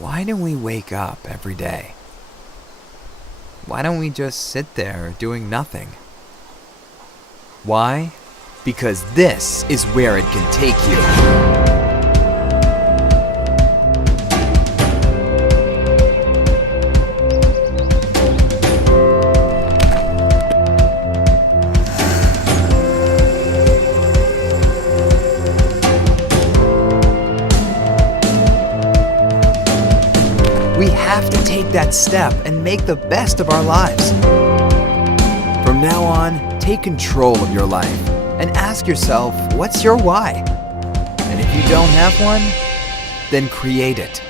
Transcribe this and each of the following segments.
Why don't we wake up every day? Why don't we just sit there doing nothing? Why? Because this is where it can take you. We have to take that step and make the best of our lives. From now on, take control of your life and ask yourself, what's your why? And if you don't have one, then create it.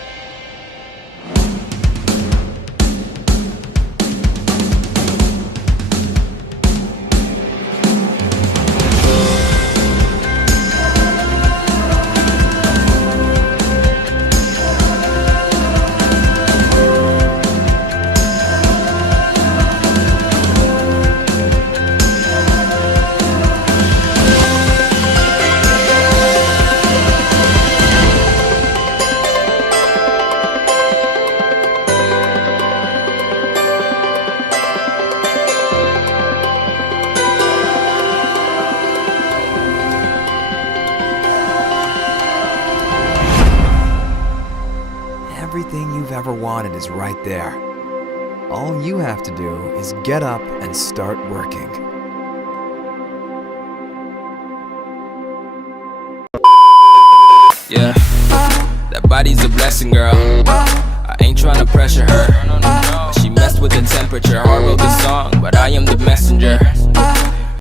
Everything you've ever wanted is right there. All you have to do is get up and start working. Yeah, that body's a blessing, girl. I ain't tryna pressure her. She messed with the temperature, hard wrote the song, but I am the messenger.